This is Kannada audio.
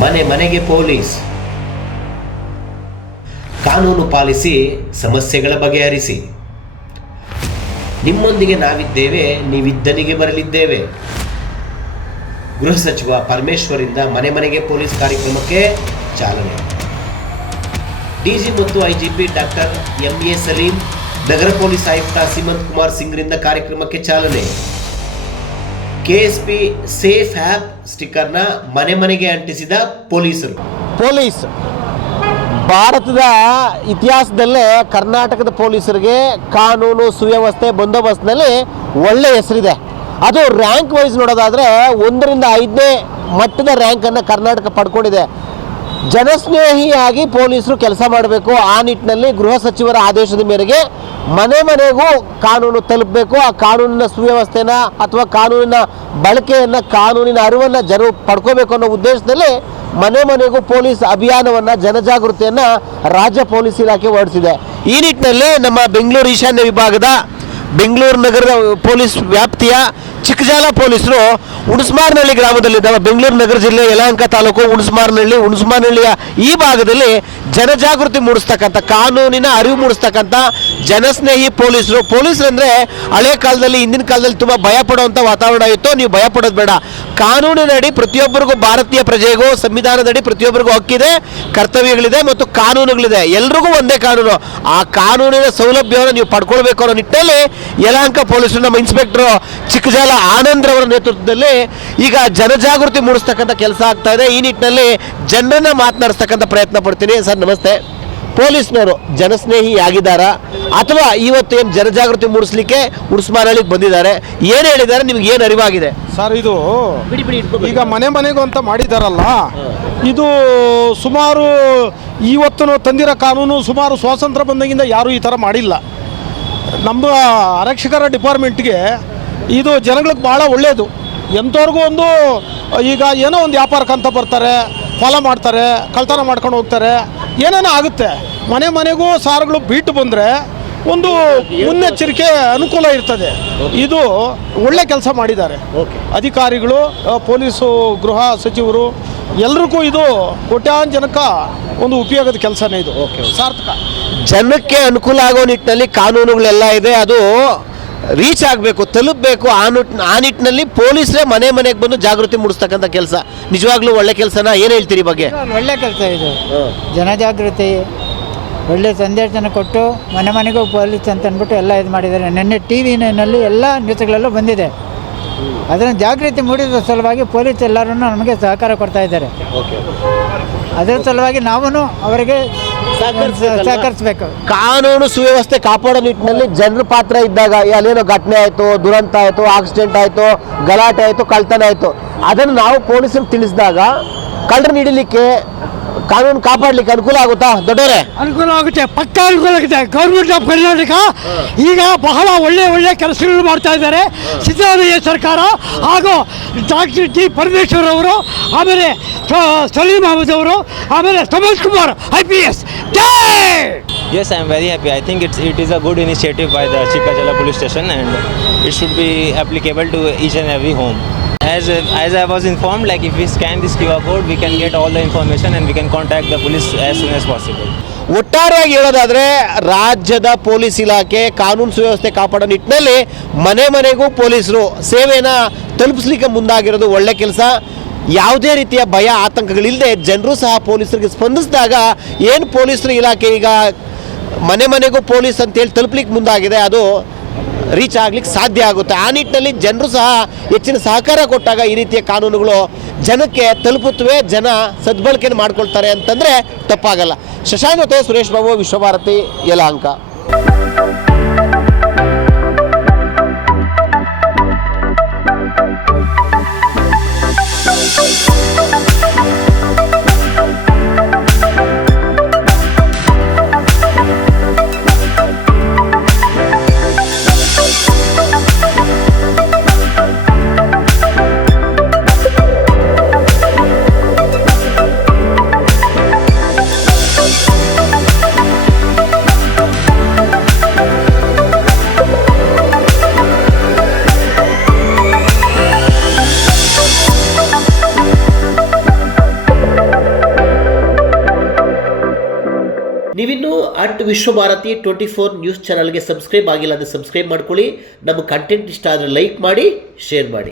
ಮನೆ ಮನೆಗೆ ಪೊಲೀಸ್. ಕಾನೂನು ಪಾಲಿಸಿ, ಸಮಸ್ಯೆಗಳ ಬಗೆಹರಿಸಿ. ನಿಮ್ಮೊಂದಿಗೆ ನಾವಿದ್ದೇವೆ, ನೀವಿದ್ದನಿಗೆ ಬರಲಿದ್ದೇವೆ. ಗೃಹ ಸಚಿವ ಪರಮೇಶ್ವರಿಂದ ಮನೆ ಮನೆಗೆ ಪೊಲೀಸ್ ಕಾರ್ಯಕ್ರಮಕ್ಕೆ ಚಾಲನೆ. ಡಿಜಿ ಮತ್ತು ಐಜಿಪಿ ಡಾಕ್ಟರ್ ಎಂಎ ಸಲೀಂ, ನಗರ ಪೊಲೀಸ್ ಆಯುಕ್ತ ಸಿಮಂತ್ ಕುಮಾರ್ ಸಿಂಗ್ರಿಂದ ಕಾರ್ಯಕ್ರಮಕ್ಕೆ ಚಾಲನೆ. ಕೆಎಸ್ಪಿ ಸೇಫ್ ಆ್ಯಪ್ ಸ್ಟಿಕ್ಕರ್ನ ಮನೆ ಮನೆಗೆ ಅಂಟಿಸಿದ ಪೊಲೀಸರು. ಪೊಲೀಸ್ ಭಾರತದ ಇತಿಹಾಸದಲ್ಲೇ ಕರ್ನಾಟಕದ ಪೊಲೀಸರಿಗೆ ಕಾನೂನು ಸುವ್ಯವಸ್ಥೆ ಬಂದೋಬಸ್ತ್ನಲ್ಲಿ ಒಳ್ಳೆ ಹೆಸರಿದೆ. ಅದು ರ್ಯಾಂಕ್ ವೈಸ್ ನೋಡೋದಾದರೆ 1ರಿಂದ 5ನೇ ಮಟ್ಟದ ರ್ಯಾಂಕನ್ನು ಕರ್ನಾಟಕ ಪಡ್ಕೊಂಡಿದೆ. ಜನಸ್ನೇಹಿಯಾಗಿ ಪೊಲೀಸರು ಕೆಲಸ ಮಾಡಬೇಕು. ಆ ನಿಟ್ಟಿನಲ್ಲಿ ಗೃಹ ಸಚಿವರ ಆದೇಶದ ಮೇರೆಗೆ ಮನೆ ಮನೆಗೂ ಕಾನೂನು ತಲುಪಬೇಕು. ಆ ಕಾನೂನಿನ ಸುವ್ಯವಸ್ಥೆನ ಅಥವಾ ಕಾನೂನಿನ ಬಳಕೆಯನ್ನು, ಕಾನೂನಿನ ಅರಿವನ್ನು ಜನರು ಪಡ್ಕೋಬೇಕು ಅನ್ನೋ ಉದ್ದೇಶದಲ್ಲಿ ಮನೆ ಮನೆಗೂ ಪೊಲೀಸ್ ಅಭಿಯಾನವನ್ನು, ಜನಜಾಗೃತಿಯನ್ನು ರಾಜ್ಯ ಪೊಲೀಸ್ ಇಲಾಖೆ ಹೊರಡಿಸಿದೆ. ಈ ನಿಟ್ಟಿನಲ್ಲಿ ನಮ್ಮ ಬೆಂಗಳೂರು ಈಶಾನ್ಯ ವಿಭಾಗದ ಬೆಂಗಳೂರು ನಗರ ಪೊಲೀಸ್ ವ್ಯಾಪ್ತಿಯ ಚಿಕ್ಕಜಾಲ ಪೊಲೀಸರು ಹುಣಸಮಾರನಹಳ್ಳಿ ಗ್ರಾಮದಲ್ಲಿ, ನಮ್ಮ ಬೆಂಗಳೂರು ನಗರ ಜಿಲ್ಲೆ ಯಲಹಂಕ ತಾಲೂಕು ಹುಣಸಮಾರನಹಳ್ಳಿಯ ಈ ಭಾಗದಲ್ಲಿ ಜನಜಾಗೃತಿ ಮೂಡಿಸ್ತಕ್ಕಂಥ, ಕಾನೂನಿನ ಅರಿವು ಮೂಡಿಸ್ತಕ್ಕಂಥ ಜನಸ್ನೇಹಿ ಪೊಲೀಸರು. ಪೊಲೀಸರಂದರೆ ಹಳೆ ಕಾಲದಲ್ಲಿ, ಹಿಂದಿನ ಕಾಲದಲ್ಲಿ ತುಂಬ ಭಯ ಪಡುವಂಥ ವಾತಾವರಣ ಇತ್ತು. ನೀವು ಭಯ ಪಡೋದು ಬೇಡ. ಕಾನೂನಿನಡಿ ಪ್ರತಿಯೊಬ್ಬರಿಗೂ, ಭಾರತೀಯ ಪ್ರಜೆಗೂ ಸಂವಿಧಾನದಡಿ ಪ್ರತಿಯೊಬ್ಬರಿಗೂ ಹಕ್ಕಿದೆ, ಕರ್ತವ್ಯಗಳಿದೆ ಮತ್ತು ಕಾನೂನುಗಳಿದೆ. ಎಲ್ರಿಗೂ ಒಂದೇ ಕಾನೂನು. ಆ ಕಾನೂನಿನ ಸೌಲಭ್ಯವನ್ನು ನೀವು ಪಡ್ಕೊಳ್ಬೇಕು ಅನ್ನೋ ನಿಟ್ಟಿನಲ್ಲಿ ಯಲಹಂಕ ಪೊಲೀಸರು, ನಮ್ಮ ಇನ್ಸ್ಪೆಕ್ಟರ್ ಚಿಕ್ಕಜಾಲ ಆನಂದ್ರವರ ನೇತೃತ್ವದಲ್ಲಿ ಈಗ ಜನಜಾಗೃತಿ ಮೂಡಿಸ್ತಕ್ಕಂಥ ಕೆಲಸ ಆಗ್ತಾ ಇದೆ. ಈ ನಿಟ್ಟಿನಲ್ಲಿ ಜನರನ್ನ ಮಾತನಾಡಿಸ್ತಕ್ಕಂಥ ಪ್ರಯತ್ನ ಪಡ್ತೀನಿ. ಸರ್ ನಮಸ್ತೆ. ಪೊಲೀಸ್ನವರು ಜನಸ್ನೇಹಿ ಆಗಿದ್ದಾರಾ ಅಥವಾ ಇವತ್ತೇನು ಜನಜಾಗೃತಿ ಮೂಡಿಸ್ಲಿಕ್ಕೆ ಹುಣಸಮಾರನಹಳ್ಳಿಗೆ ಬಂದಿದ್ದಾರೆ? ಏನು ಹೇಳಿದ್ದಾರೆ, ನಿಮ್ಗೆ ಏನು ಅರಿವಾಗಿದೆ? ಸರ್, ಇದು ಈಗ ಮನೆ ಮನೆಗೂ ಅಂತ ಮಾಡಿದಾರಲ್ಲ, ಇದು ಸುಮಾರು ಇವತ್ತು ತಂದಿರೋ ಕಾನೂನು ಸುಮಾರು ಸ್ವಾತಂತ್ರ್ಯ ಬಂದಾಗಿಂದ ಯಾರೂ ಈ ಥರ ಮಾಡಿಲ್ಲ. ನಮ್ಮ ಆರಕ್ಷಕರ ಡಿಪಾರ್ಟ್ಮೆಂಟ್ಗೆ ಇದು ಜನಗಳಿಗೆ ಭಾಳ ಒಳ್ಳೆಯದು. ಎಂಥವ್ರಿಗೂ ಒಂದು ಈಗ ಏನೋ ಒಂದು ವ್ಯಾಪಾರಕ್ಕಂತ ಬರ್ತಾರೆ, ಫಾಲೋ ಮಾಡ್ತಾರೆ, ಕಳ್ತನ ಮಾಡ್ಕೊಂಡು ಹೋಗ್ತಾರೆ, ಏನೇನೋ ಆಗುತ್ತೆ. ಮನೆ ಮನೆಗೂ ಸಾರುಗಳು ಬಿಟ್ಟು ಬಂದರೆ ಒಂದು ಮುನ್ನೆಚ್ಚರಿಕೆ ಅನುಕೂಲ ಇರ್ತದೆ. ಇದು ಒಳ್ಳೆ ಕೆಲಸ ಮಾಡಿದ್ದಾರೆ ಅಧಿಕಾರಿಗಳು, ಪೊಲೀಸು, ಗೃಹ ಸಚಿವರು ಎಲ್ರಿಗೂ ಇದು ಕೋಟ್ಯಾಂತರ ಒಂದು ಉಪಯೋಗದ ಕೆಲಸನೇ ಇದು. ಸಾರ್ಥಕ. ಜನಕ್ಕೆ ಅನುಕೂಲ ಆಗೋ ನಿಟ್ಟಿನಲ್ಲಿ ಕಾನೂನುಗಳೆಲ್ಲ ಇದೆ. ಅದು ರೀಚ್ ಆಗಬೇಕು, ತಲುಪಬೇಕು. ಆ ನಿಟ್ಟಿನಲ್ಲಿ ಪೊಲೀಸರೇ ಮನೆ ಮನೆಗೆ ಬಂದು ಜಾಗೃತಿ ಮೂಡಿಸ್ತಕ್ಕಂಥ ಕೆಲಸ ನಿಜವಾಗ್ಲೂ ಒಳ್ಳೆ ಕೆಲಸನ. ಏನು ಹೇಳ್ತೀರಿ ಬಗ್ಗೆ? ಒಳ್ಳೆ ಕೆಲಸ ಇದು. ಜನಜಾಗೃತಿ ಒಳ್ಳೆ ಸಂದೇಶನ ಕೊಟ್ಟು ಮನೆ ಮನೆಗೂ ಪೊಲೀಸ್ ಅಂತ ಅಂದ್ಬಿಟ್ಟು ಎಲ್ಲ ಇದು ಮಾಡಿದ್ದಾರೆ. ನಿನ್ನೆ TV ಎಲ್ಲ ನ್ಯೂಸ್ಗಳಲ್ಲೂ ಬಂದಿದೆ. ಅದನ್ನು ಜಾಗೃತಿ ಮೂಡಿಸುವ ಸಲುವಾಗಿ ಪೊಲೀಸ್ ಎಲ್ಲರೂ ನಮಗೆ ಸಹಕಾರ ಕೊಡ್ತಾ ಇದ್ದಾರೆ. ಅದರ ಸಲುವಾಗಿ ನಾವು ಅವರಿಗೆ ಸಹಕರಿಸಬೇಕು. ಕಾನೂನು ಸುವ್ಯವಸ್ಥೆ ಕಾಪಾಡೋ ನಿಟ್ಟಿನಲ್ಲಿ ಜನರ ಪಾತ್ರ ಇದ್ದಾಗ, ಅಲ್ಲೇನೋ ಘಟನೆ ಆಯಿತು, ದುರಂತ ಆಯಿತು, ಆಕ್ಸಿಡೆಂಟ್ ಆಯಿತು, ಗಲಾಟೆ ಆಯಿತು, ಕಳ್ತನ ಆಯಿತು, ಅದನ್ನು ನಾವು ಪೊಲೀಸರಿಗೆ ತಿಳಿಸಿದಾಗ ಕಳ್ಳರನ್ನ ಹಿಡಿಲಿಕ್ಕೆ, ಕಾನೂನು ಕಾಪಾಡಲಿಕ್ಕೆ ಅನುಕೂಲ ಆಗುತ್ತಾ? ದೊಡ್ಡವರೇ, ಅನುಕೂಲ ಆಗುತ್ತೆ, ಪಕ್ಕ ಅನುಕೂಲ ಆಗುತ್ತೆ. ಗೌರ್ಮೆಂಟ್ ಆಫ್ ಕರ್ನಾಟಕ ಈಗ ಬಹಳ ಒಳ್ಳೆ ಕೆಲಸಗಳು ಮಾಡ್ತಾ ಇದ್ದಾರೆ. ಸಿದ್ದರಾಮಯ್ಯ ಸರ್ಕಾರ ಹಾಗೂ ಡಾಕ್ಟರ್ ಜಿ ಪರಮೇಶ್ವರ್ ಅವರು, ಆಮೇಲೆ ಸಲೀಂ ಅಹಮದ್ ಅವರು, ಆಮೇಲೆ Sumanth Kumar IPS. Yes, I am very happy. I think it is a good initiative by the Chikkajala police station and it should be applicable to each and every home. As I was informed, like if we scan this QR code, we can get all the information and we can contact the police as soon as possible. ಒಟ್ಟಾರೆಯಾಗಿ ಹೇಳೋದಾದರೆ ರಾಜ್ಯದ ಪೊಲೀಸ್ ಇಲಾಖೆ ಕಾನೂನು ಸುವ್ಯವಸ್ಥೆ ಕಾಪಾಡೋ ನಿಟ್ಟಿನಲ್ಲಿ ಮನೆ ಮನೆಗೂ ಪೊಲೀಸರು ಸೇವೆಯನ್ನು ತಲುಪಿಸ್ಲಿಕ್ಕೆ ಮುಂದಾಗಿರೋದು ಒಳ್ಳೆ ಕೆಲಸ. ಯಾವುದೇ ರೀತಿಯ ಭಯ ಆತಂಕಗಳಿಲ್ಲದೆ ಜನರು ಸಹ ಪೊಲೀಸರಿಗೆ ಸ್ಪಂದಿಸಿದಾಗ ಏನು ಪೊಲೀಸರು ಇಲಾಖೆ ಈಗ ಮನೆ ಮನೆಗೂ ಪೊಲೀಸ್ ಅಂತೇಳಿ ತಲುಪಲಿಕ್ಕೆ ಮುಂದಾಗಿದೆ, ಅದು ರೀಚ್ ಆಗ್ಲಿಕ್ಕೆ ಸಾಧ್ಯ ಆಗುತ್ತೆ. ಆ ನಿಟ್ಟಿನಲ್ಲಿ ಜನರು ಸಹ ಹೆಚ್ಚಿನ ಸಹಕಾರ ಕೊಟ್ಟಾಗ ಈ ರೀತಿಯ ಕಾನೂನುಗಳು ಜನಕ್ಕೆ ತಲುಪುತ್ತವೆ, ಜನ ಸದ್ಬಳಕೆಯನ್ನು ಮಾಡ್ಕೊಳ್ತಾರೆ ಅಂತಂದರೆ ತಪ್ಪಾಗಲ್ಲ. ಶಶಾಂಕ್ ಜೊತೆ ಸುರೇಶ್ ಬಾಬು, ವಿಶ್ವಭಾರತಿ, ಯಲಹಂಕ. ನೀವಿನ್ನೂ @ವಿಶ್ವಭಾರತಿ 24 ನ್ಯೂಸ್ ಚಾನಲ್ಗೆ ಸಬ್ಸ್ಕ್ರೈಬ್ ಆಗಿಲ್ಲ ಅಂದರೆ ಸಬ್ಸ್ಕ್ರೈಬ್ ಮಾಡ್ಕೊಳ್ಳಿ. ನಮ್ಮ ಕಂಟೆಂಟ್ ಇಷ್ಟ ಆದರೆ ಲೈಕ್ ಮಾಡಿ, ಶೇರ್ ಮಾಡಿ.